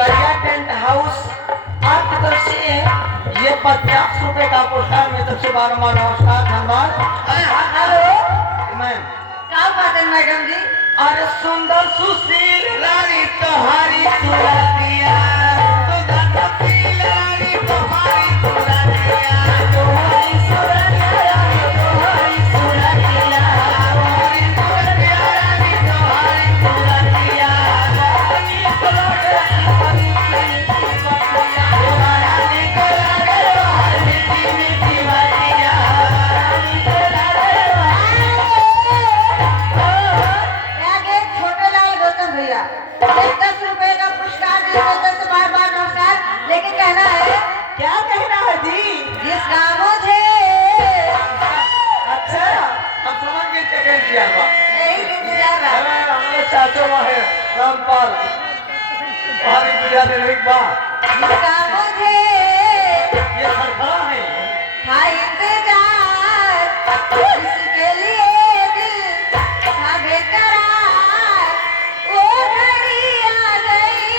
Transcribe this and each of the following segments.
गड़िया tent house आपकी तरफ से ये 50 रुपए का पुरस्कार मेरी तरफ से बारंबार नमस्कार धन्यवाद। हेलो मैम क्या बात है मैडम जी? अरे सुंदर सुशील रानी तुम्हारी सुरतिया सुंदर सुशील रानी तुम्हारी सुरतिया तुम्हारी सुरतिया रानी तुम्हारी सुरतिया तुम्हारी सुरतिया रानी तुम्हारी सुरतिया रानी को लगे रानी मीठी बतिया रानी को लगे आगे छोटे लाल गौतम भैया 10 रुपए का पुरस्कार देने से बार बार नमस्कार। लेकिन कहना है क्या कहना है जी? जिस गाँव से अच्छा हम समझ गए सेकंड किया बा यही इंतजार रहा। अरे हमारे चाचो है रामपाल हमारी पूजा दे रही बा जिस गाँव से ये खड़खड़ा है था इंतजार जिसके लिए दिल था बेकरार वो घड़ी आ गई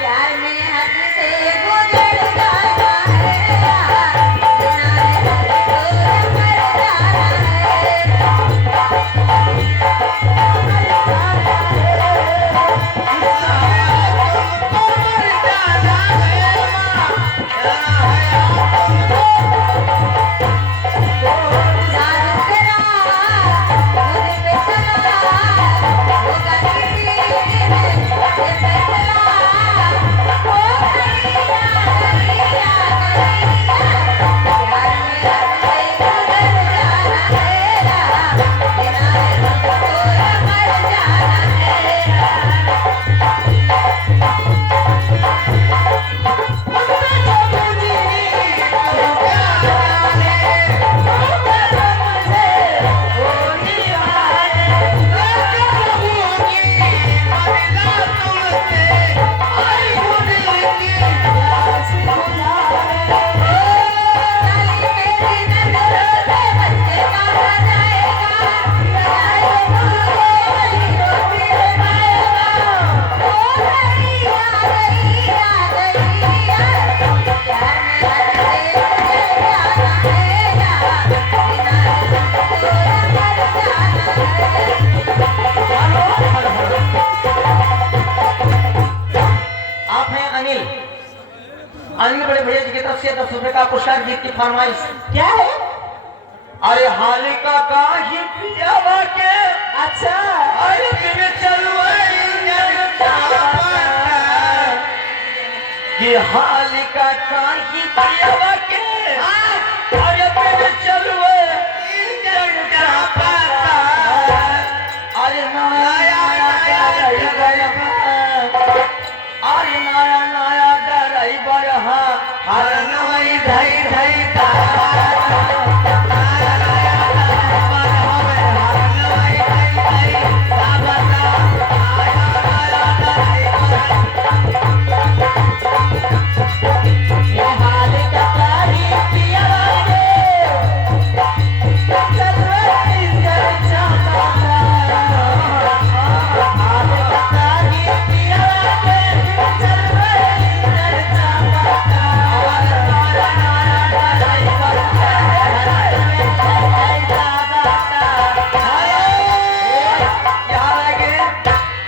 प्यार में हद से गुजर जाना है यार बिना तो मर जाना है। जान तेरा मुझ पे चला होगा किसी दिन ये फैसला वो घड़ी आ गई प्यार में हद से गुजर जाना है यार बिना तो मर जाना है। आप हैं अनिल अनिल बड़े भैया जी की तरफ से 10 रुपए का पुरस्कार गीत की फरमाइश क्या है? अरे हालिका का ही पियावा के अच्छा अरे तेरे ये हालिका का ही पियावा के अरे तेरे चलवे अरे नया अरे नया नया ड्राइवर हर नई धई धई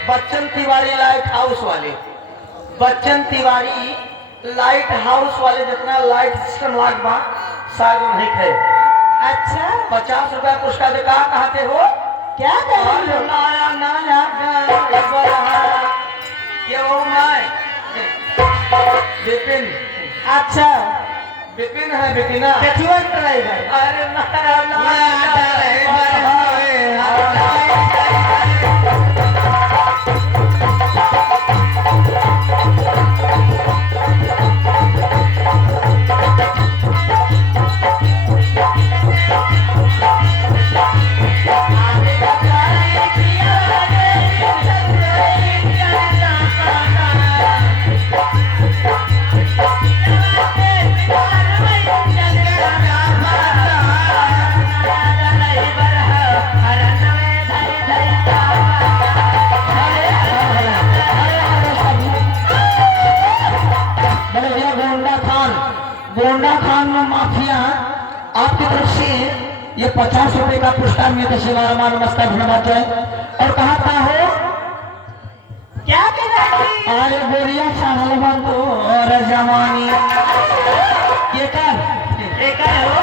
बच्चन तिवारी लाइट हाउस वाले बच्चन तिवारी लाइट हाउस वाले जितना लाइट सिस्टम लाग बा शायद नहीं है। अच्छा 50 रुपया पुरस्कार दे कहा थे हो क्या नया नया ये वो मैं विपिन अच्छा विपिन है विपिना ड्राइवर अरे नया नया हर नवे धरी धरी गोंडा खान माफिया आपकी तरफ से ये 50 रुपए का पुरस्कार मिले थे। शिवा नमस्कार धन्यवाद जय। और कहा था हो क्या कहना है? अरे बोरिया चाहल बंदो और जवानी ये कर हो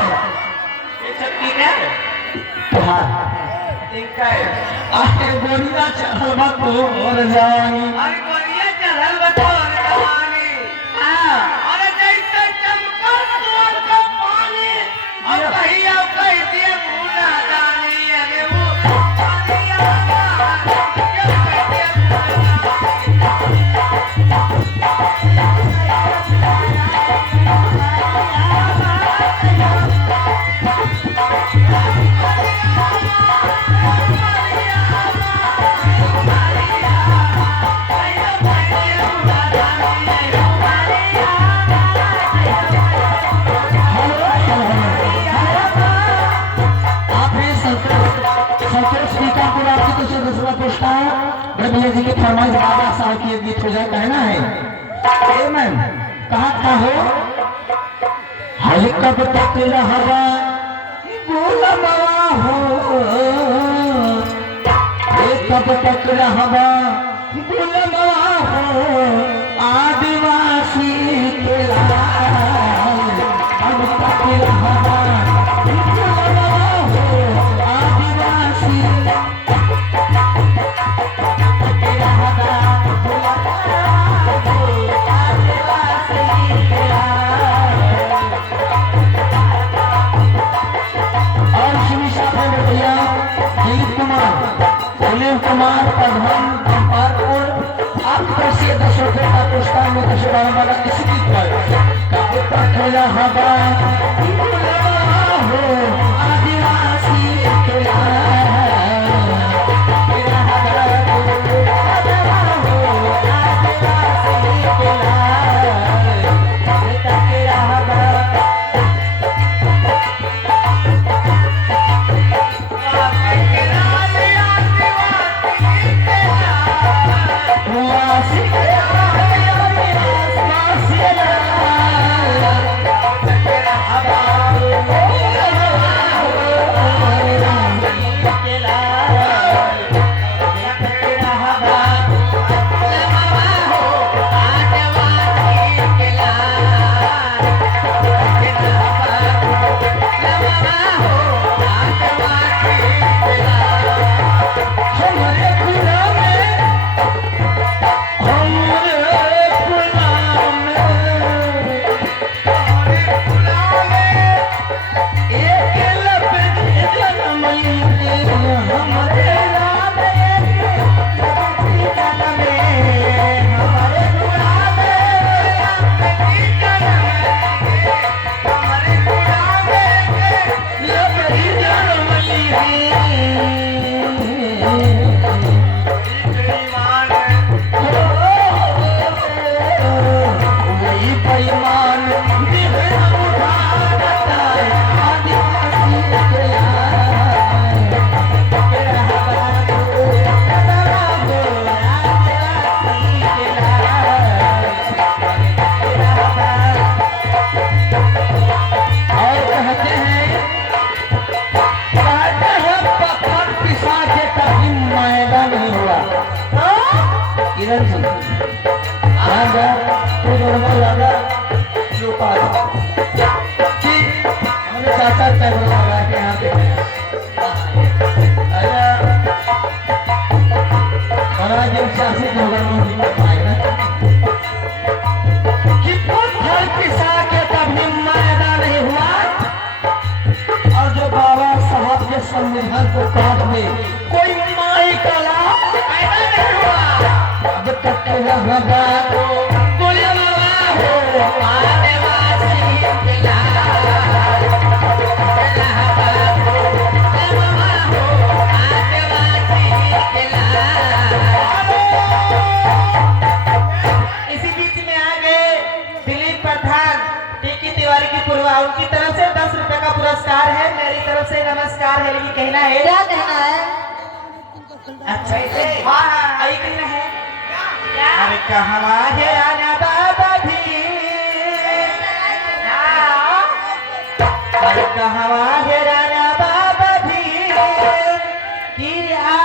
ये सब की है तुम्हारा इनका है। अरे बोरिया चाहल बंदो और जवानी अरे गोरिया चढ़ल बतो और जवानी। हाँ अरे जैसे चमका सुअर का पानी और कहीं दिए भूला जानी। अरे वो पानी आवा क्यों कहते भैया जी की फरमाइश बाबा साहब की गीत हो जाए कहना है। ए मैम कहा था हो हल कब तक रहबा बोला बाबा हो कब तक रहबा बोला बाबा हो आदिवासी के लाल कब तक रहबा बोला बाबा हो आदिवासी कुमार प्रधान कंपारपुर आपकी तरफ से 10 रुपए का पुरस्कार में दशहरा वाला इसी गीत पर कब तक रहबा हो आदिवासी के किरण जी आजा तू नॉर्मल लगा जो पास ठीक हमने चाचा पैर लगा के यहाँ पे आजा बड़ा जब शासी नगर में आएगा कि पत्थर पिसा के तभी मैदा नहीं हुआ और जो बाबा साहब के संविधान को काट में कोई माई का लाभ पैदा नहीं हुआ। अब तक रहबा बोले बाबा हो आदिवासी के लाल रहबा बाबा हो आदिवासी के लाल। इसी बीच में आ गए दिलीप प्रधान टीकी तिवारी की पूर्वा। उनकी तरफ से 10 रुपए का पुरस्कार है। मेरी तरफ से नमस्कार है। लेकिन कहना है क्या कहना है? अच्छा हाँ यही कहना है। अरे कहवा है आना बाबा भी कहवा है राना बाबा जी किया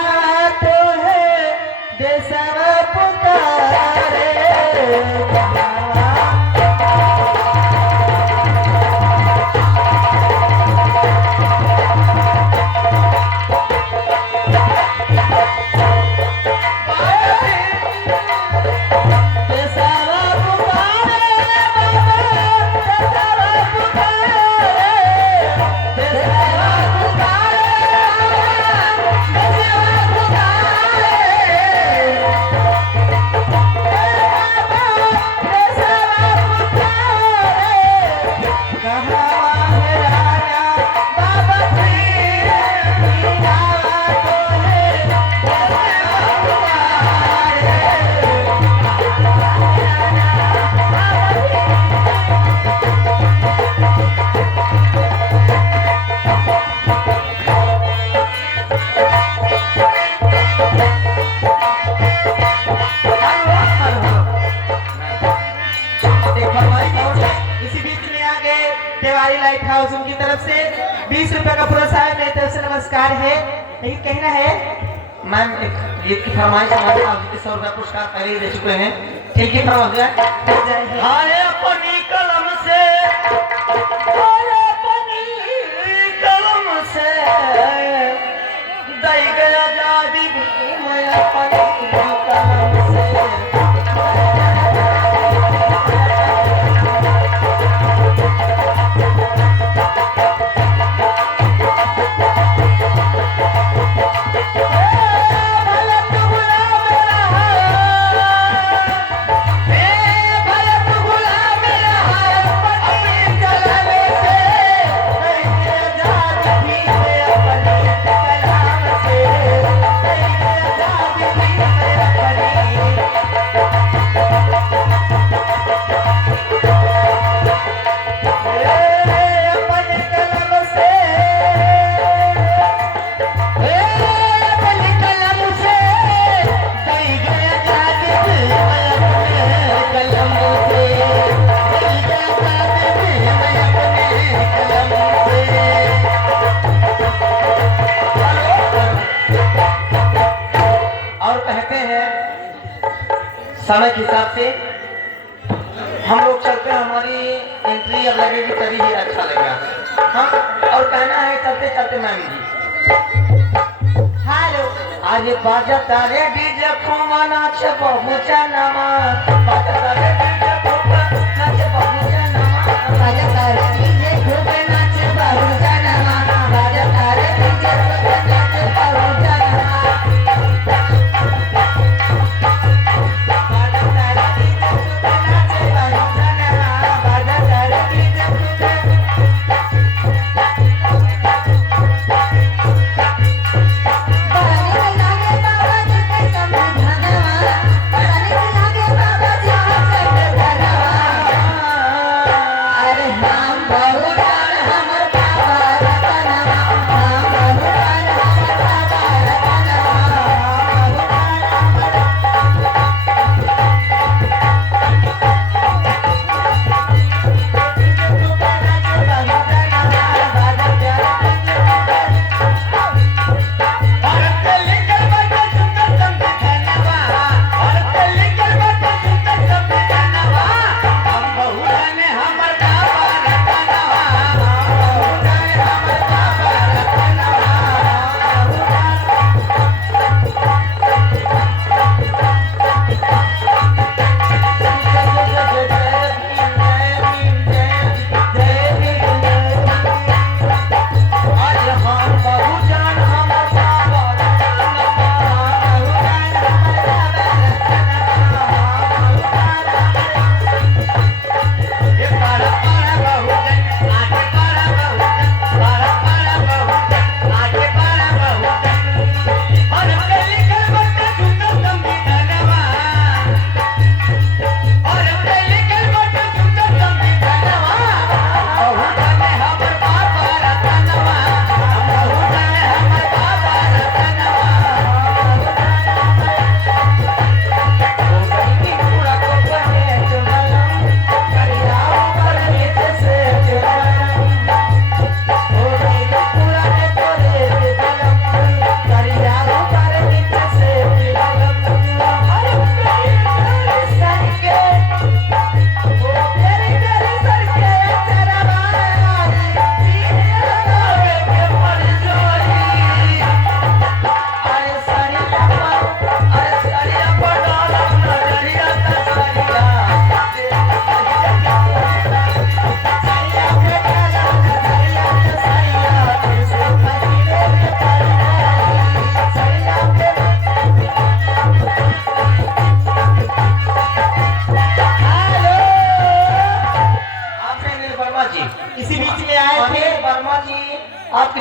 तो है देशवा पुकारे तिवारी लाइट हाउस उनकी तरफ से 20 रुपए का पुरस्कार मेरी तरफ से नमस्कार है। लेकिन कहना है मैम एक गीत की फरमाइश हमारे आप 100 रुपए पुरस्कार पहले ही दे चुके हैं। ठीक है हो जाए हाय अपनी कलम से हाय अपनी कलम से दई गया आजादी मैं अपनी कलम से समय के हिसाब से हम लोग चलते हैं। हमारी एंट्री अब लगेगी तभी ही अच्छा लगेगा। हम और कहना है चलते चलते मैम जी हेलो आज बाजा तारे डीजे खोमा नाच बहुचा नामा बाजा तारे डीजे खोमा नाच बहुचा नामा बाजा तारे डीजे खोमा नाच बहुचा नामा बाजा तारे डीजे खोमा नाच बहुचा नामा बाबा जी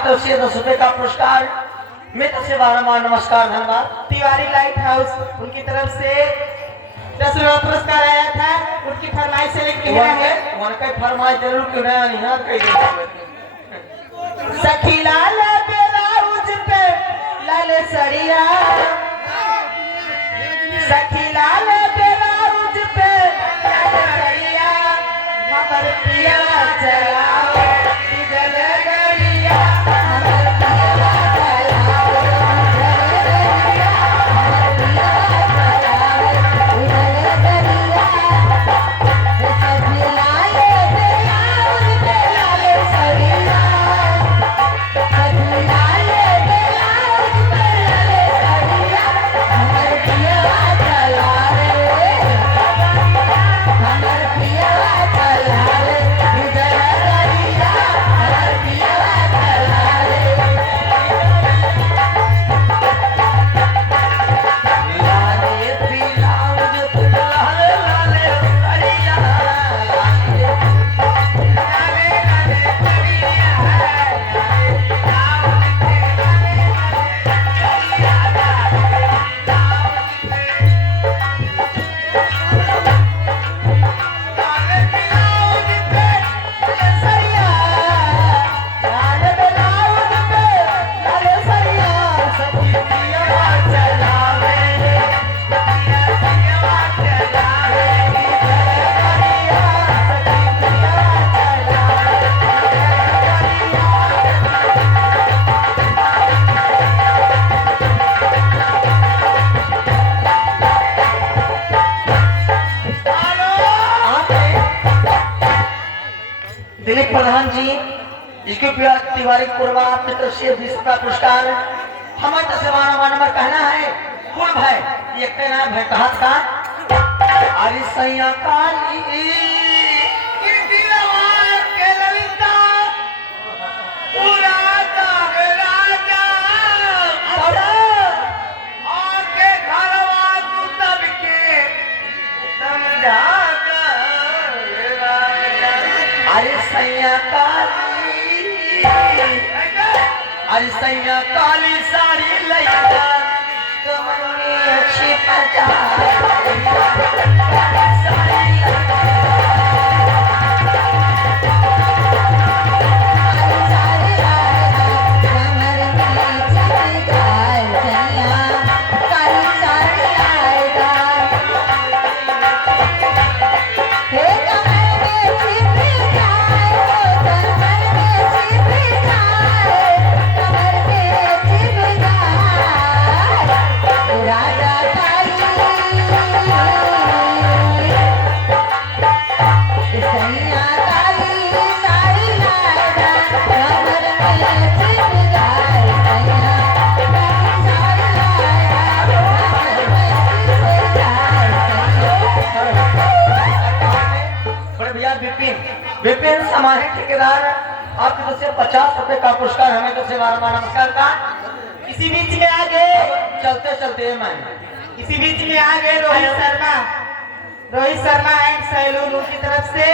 तरफ से 10 रुपए का पुरस्कार, मैं तरफ से बारम्बार नमस्कार धन्यवाद। तिवारी लाइट हाउस उनकी तरफ से 10 रुपये पुरस्कार आया था, उनकी फरमाइश से लेके गया है। उनका फरमाइश जरूर क्यों नहीं है कई सखी लाल ब्लाउज पे लाल सड़िया, सखी लाल ब्लाउज पे लाल सड़िया, हमर पिया चलाओ डीजल गाड़िया, हमर पिया चलाओ दिलीप प्रधान जी, जिसके पिया तिवारी कुरबा आपकी तरफ से 20 का पुरस्कार, हमारे तरफ से बारम्बार नंबर कहना है कुल भाई, ये के नाम है कहा का अरे सैया काली के ललिता पूरा राजा आके घरवा तू तब के समझा अरे सैया काली, अरे सैया काली साड़ी लैया कमर में अच्छी पचा विपिन हमारे ठेकेदार आपकी तरफ से 50 रुपए का पुरस्कार, हमें तो से बारम्बार नमस्कार का। इसी बीच में आ गए चलते चलते मैं इसी बीच में आ गए रोहित शर्मा एंड सैलून उनकी तरफ से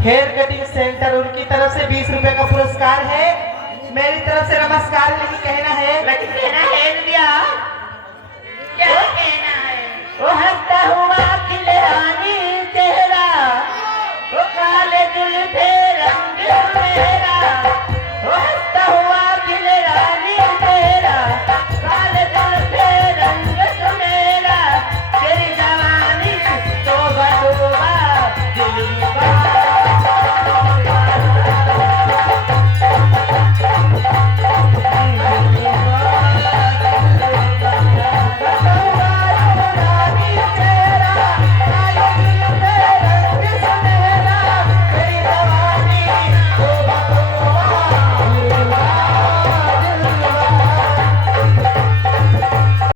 हेयर कटिंग सेंटर, उनकी तरफ से 20 रुपए का पुरस्कार है। मेरी तरफ से नमस्कार नहीं कहना है, लेकिन कहना है क्या कहना